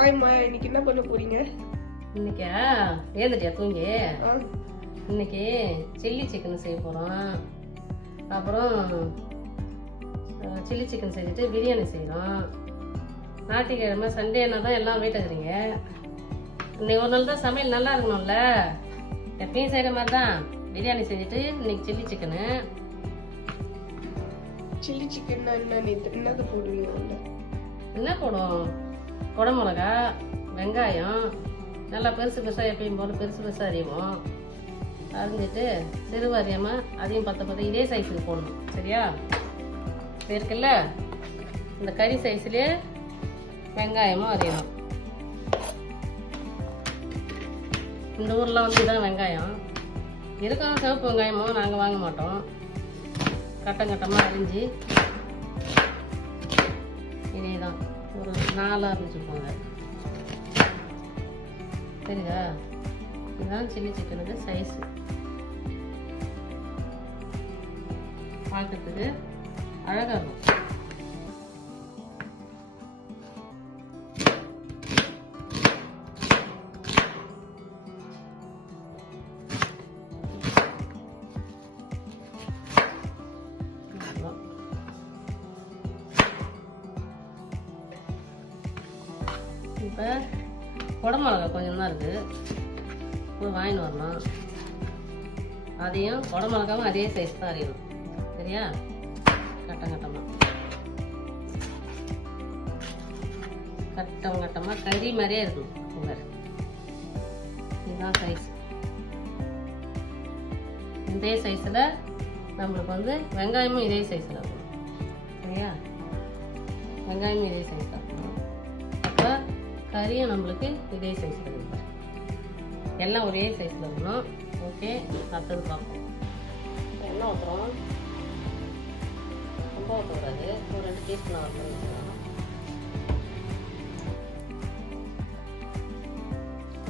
ஆயம்மா, இன்னைக்கு என்ன பண்ண போறீங்க? இன்னைக்கா ஏந்துட்டியா தூங்கி? இன்னைக்கு சில்லி சிக்கன் செய்ய போகிறோம். அப்புறம் சில்லி சிக்கன் செஞ்சுட்டு பிரியாணி செய்கிறோம். ஞாயிற்றுக்கிழமை சண்டேனா தான் எல்லாம் வீட்டில் இருக்கிறீங்க. இன்னைக்கு ஒரு நாள் தான் சமையல் நல்லா இருக்கணும்ல. எப்பயும் செய்கிற மாதிரி தான் பிரியாணி செஞ்சுட்டு இன்னைக்கு சில்லி சிக்கனு. சில்லி சிக்கன்னா என்னது போடுவீங்க? என்ன போடும்? குடை மிளகா, வெங்காயம் நல்லா பெருசு பெருசாக எப்பயும் போல பெருசு பெருசாக அறிவோம். அரிஞ்சிட்டு சிறுவ அறியாமல் அதையும் பத்த இதே சைஸுக்கு போடணும். சரியா? இருக்குல்ல, இந்த கறி சைஸ்லேயே வெங்காயமும் அறியணும். இந்த ஊரில் வந்து இதான் வெங்காயம் இருக்கும். சிவப்பு வெங்காயமும் நாங்கள் வாங்க மாட்டோம். கட்டம் கட்டமாக அரிஞ்சு இதே தான் ஒரு 4 அரிஞ்சுப்போங்க. சரிதா? இதுதான் சில்லி சிக்கனுக்கு சைஸு. பார்க்கறதுக்கு அழகாக இருக்கும். இப்போ குடை மிளகா கொஞ்சம் தான் இருக்குது, போய் வாங்கிட்டு வரணும். அதையும் குடை மிளகாவும் அதே சைஸ் தான் அறியணும். சரியா? கட்டம் கட்டமாக கறி மாதிரியே இருக்கணும். இதுதான் சைஸ். இதே சைஸில் நம்மளுக்கு வந்து வெங்காயமும் இதே சைஸில் இருக்கணும். சரியா? வெங்காயமும் இதே சைஸில் இருக்கணும். அப்போ கறியும் நம்மளுக்கு இதே சைஸில் இருக்கணும். எல்லாம் ஒரே சைஸில் இருக்கணும். ஓகே, அடுத்தது பார்ப்போம். எண்ணெய் ஊற்றுறோம். ரொம்ப ஊற்றக்கூடாது, ஒரு 2 டீஸ்பூன் ஊற்றலாம்.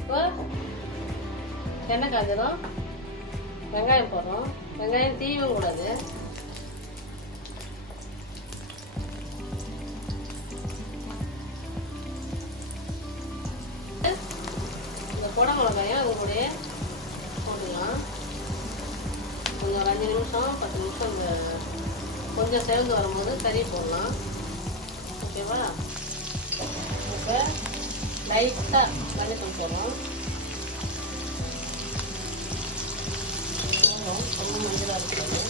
இப்போ எண்ணெய் காய்ச்சதும் வெங்காயம் போடுறோம். வெங்காயம் தீவும் கூடாது. இந்த குடை மிளகாயும் அது கூட போட்டுக்கலாம். கொஞ்சம் ஒரு 5 நிமிஷம் 10 நிமிஷம் கொஞ்சம் செவந்து வரும்போது கறி போடலாம். ஓகேவா? இப்போ லைட்டாக மல்லித்தூள் போடுறோம். ரொம்ப மஞ்சளாக இருக்கிறது.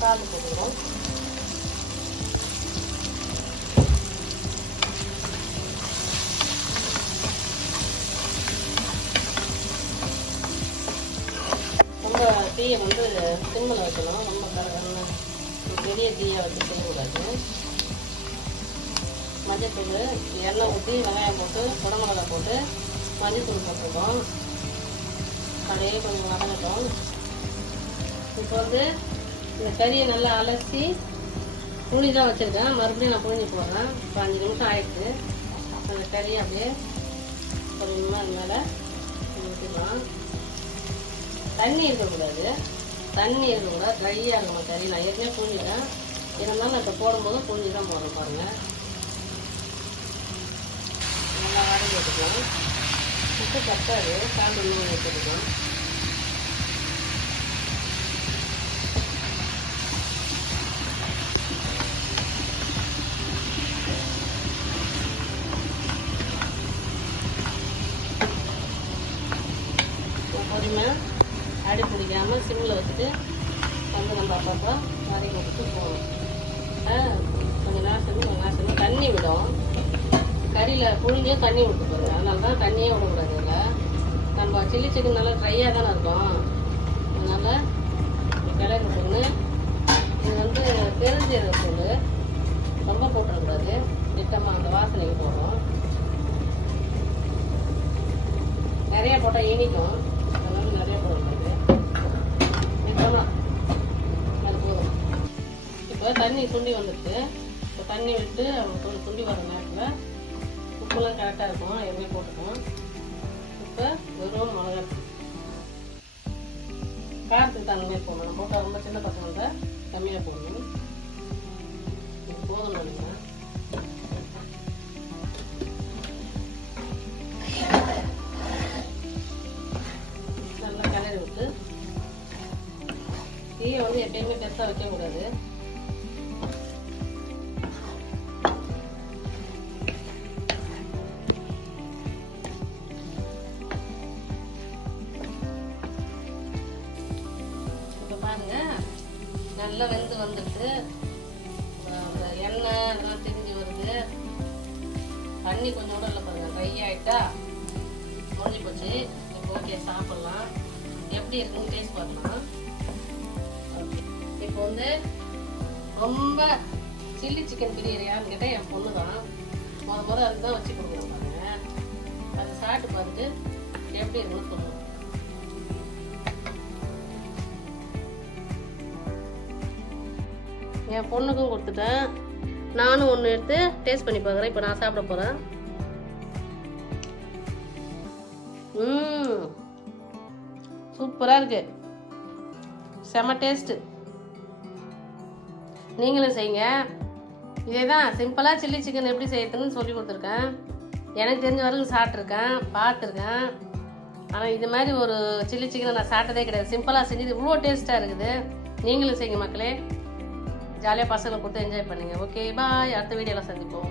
சால்ட் போட்டுக்கிறோம். ரொம்ப தீயை வந்து சிம்மில் வைக்கணும். ரொம்ப பெரிய தீயை வச்சு செய்யக்கூடாது. மஞ்சத்தூள், எண்ணெய் ஊற்றி வெங்காயம் போட்டு குடை மிளகா போட்டு மஞ்சத்தூள் போட்டுருக்கோம். அதையே கொஞ்சம் வதங்கட்டும். இப்போ வந்து இந்த கறியை நல்லா அலசி புளி தான் வச்சுருக்கேன். மறுபடியும் நான் புளிஞ்சு போடுறேன். இப்போ 5 நிமிஷம் ஆயிடுச்சு. அந்த கறியை அப்படியே கொஞ்சமாக அது மேலே ஊற்றிக்கலாம். தண்ணி இருக்கக்கூடாது, ட்ரையாக இருக்கணும் கறி. நான் ஏற்கனவே புளிஞ்சிட்டேன். இருந்தாலும் நான் இப்போ போடும்போது புளிஞ்சு தான் போடுறேன். பாருங்கள், நல்லா வதங்கி வச்சுக்கலாம். உப்பு தக்காளி சால்ட் இன்னும் வச்சுருக்கோம். பொறுமையாக அடி பிடிக்காமல் சிம்மில் வச்சுட்டு வந்து நம்ம அப்பப்போ வதக்கி விட்டுட்டு போகணும். கொஞ்சம் நேரம் தண்ணி விடும். கறியில் புழிஞ்சே தண்ணி விட்டு போடுங்க. அதனால தான் தண்ணியே விடக்கூடாது. இதில் நம்ம சில்லி சிக்கன் நல்லா ட்ரையாக தானே இருக்கும். அதனால் கிளறி விட்டுன்னு இது வந்து பெருஞ்சீரகத்தூள் ரொம்ப போட்டுறக்கூடாது. திட்டமாக அந்த வாசனைக்கு போடுறோம். நிறைய போட்டால் இனிக்கும். அதனால நிறைய போடக்கூடாது. அது போதும். இப்போ தண்ணி சுண்டி வந்துடுச்சு. இப்போ தண்ணி விட்டு கொஞ்சம் சுண்டி வர நேரத்தில் உப்புலாம் கரெக்டாக இருக்கும். எதுவுமே போட்டுக்கோம். இப்போ வெறும் மிளகா காரத்துக்கு தகுந்த மாதிரி போடணும். போட்டால் ரொம்ப சின்ன பசங்க கம்மியாக போடணும். இது போதும் நினைக்கிறேன். வந்து எப்பயுமே பெருசாக வைக்கக்கூடாது. இப்போ பாருங்க நல்லா வெந்து வந்துடுது. அந்த எண்ணெய் அதெல்லாம் திரிஞ்சு வருது. தண்ணி கொஞ்சம் கூட இல்லை பாருங்க, ட்ரை ஆகிட்டா முடிஞ்சு போச்சு. இப்போ ஓகே, சாப்பிட்லாம். எப்படி இருக்குன்னு டேஸ்ட் பண்ணலாம். இப்போ வந்து ரொம்ப சில்லி சிக்கன் பிரியாணியான்னு கேட்டால் என் பொண்ணு தான் முறை அதுதான் வச்சு கொடுக்குறேன் பாருங்க. அது சாப்பிட்டு பார்த்துட்டு எப்படி இருக்குன்னு சொல்லுவோம். என் பொண்ணுக்கும் கொடுத்துட்டேன். நானும் ஒன்று எடுத்து டேஸ்ட் பண்ணி பார்க்குறேன். இப்போ நான் சாப்பிட போகிறேன். சூப்பராக இருக்கு, செம டேஸ்ட்டு. நீங்களும் செய்யுங்க. இதே தான் சிம்பிளாக சில்லி சிக்கன் எப்படி செய்யறதுன்னு சொல்லி கொடுத்துருக்கேன். எனக்கு தெரிஞ்ச வரைக்கும் சாப்பிட்ருக்கேன், பார்த்துருக்கேன். ஆனால் இது மாதிரி ஒரு சில்லி சிக்கனை நான் சாப்பிட்டதே கிடையாது. சிம்பிளாக செஞ்சது இவ்வளோ டேஸ்ட்டாக இருக்குது. நீங்களும் செய்யுங்க மக்களே. ஜாலியாக பசங்களை கொடுத்து என்ஜாய் பண்ணுங்கள். ஓகே, பாய். அடுத்த வீடியோவில் சந்திப்போம்.